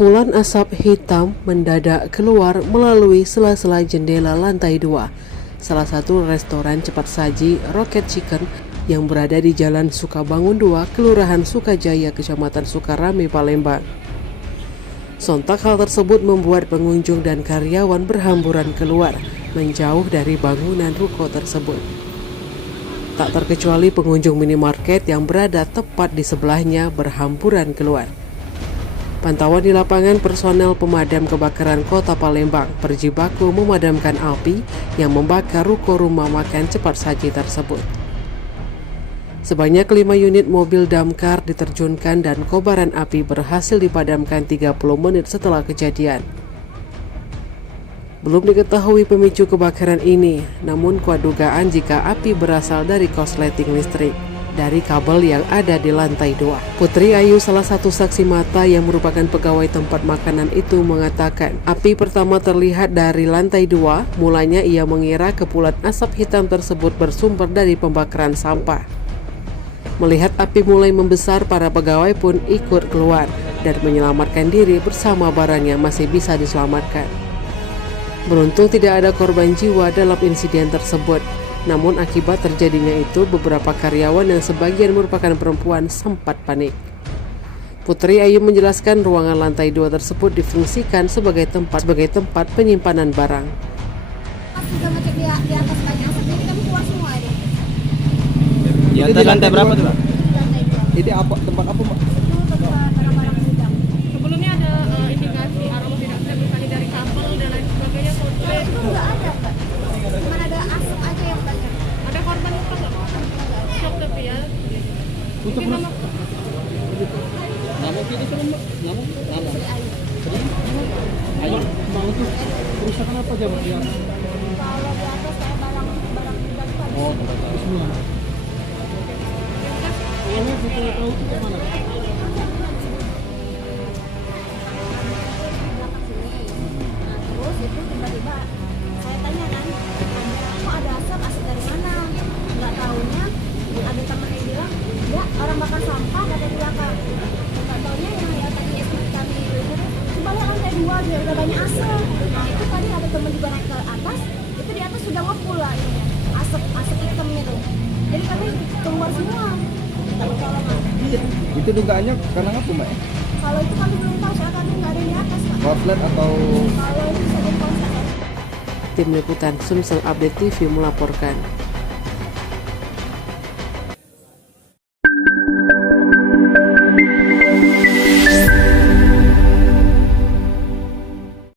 Kepulan asap hitam mendadak keluar melalui sela-sela jendela lantai 2 salah satu restoran cepat saji Rocket Chicken yang berada di Jalan Sukabangun 2, Kelurahan Sukajaya, Kecamatan Sukarame, Palembang. Sontak hal tersebut membuat pengunjung dan karyawan berhamburan keluar, menjauh dari bangunan ruko tersebut. Tak terkecuali pengunjung minimarket yang berada tepat di sebelahnya berhamburan keluar. Pantauan di lapangan personel pemadam kebakaran Kota Palembang berjibaku memadamkan api yang membakar ruko rumah makan cepat saji tersebut. Sebanyak 5 unit mobil damkar diterjunkan dan kobaran api berhasil dipadamkan 30 menit setelah kejadian. Belum diketahui pemicu kebakaran ini, namun kuat dugaan jika api berasal dari korsleting listrik dari kabel yang ada di lantai 2. Putri Ayu, salah satu saksi mata yang merupakan pegawai tempat makanan itu, mengatakan api pertama terlihat dari lantai 2. Mulanya ia mengira kepulan asap hitam tersebut bersumber dari pembakaran sampah. Melihat api mulai membesar, para pegawai pun ikut keluar dan menyelamatkan diri bersama barang yang masih bisa diselamatkan. Beruntung tidak ada korban jiwa dalam insiden tersebut. Namun akibat terjadinya itu, beberapa karyawan yang sebagian merupakan perempuan sempat panik. Putri Ayu menjelaskan ruangan lantai 2 tersebut difungsikan sebagai tempat penyimpanan barang. Sudah ngecek di atas banyak asap, jadi kami keluar semua ini. Di atas lantai berapa tuh, Pak? Lantai 2. Ini apa, tempat apa, Pak? Itu tempat barang-barang gudang. Sebelumnya ada indikasi aroma tidak sedap misalnya dari kabel dan lain sebagainya, korslet. Itu nggak ada, Pak. Cuma ada asap aja yang banyak. Ada korban luka nggak, Pak? Shock tapi ya. Mungkin mama Ngamuk itu kan, Mbak? Ngamuk? Si Ayu. Ayo, Mbak, itu kerusakan apa aja, Mbak? Kalau di atas kayak barang-barang gudang itu ada. Oh, itu semua. Awalnya setelah tahu itu kemana? Belakang sini. Nah, terus itu tiba-tiba saya tanya kan, kok ada asap dari mana? Nggak taunya ada teman yang bilang, ya orang bakar sampah ada di belakang. Nggak taunya yang tadi estimasi kami coba lihat lantai 2 dia udah banyak asap. Nah itu tadi ada teman juga naik ke atas, itu di atas sudah ngepul lah ininya, asap hitamnya tuh. Jadi kami keluar semua, minta pertolongan. Itu dugaannya karena apa, Mbak? Kalau itu kami belum tahu, soalnya kami nggak ada di atas, Pak. Korslet atau Kalau itu bisa jadi konslet. Tim Liputan Sumsel Update TV melaporkan.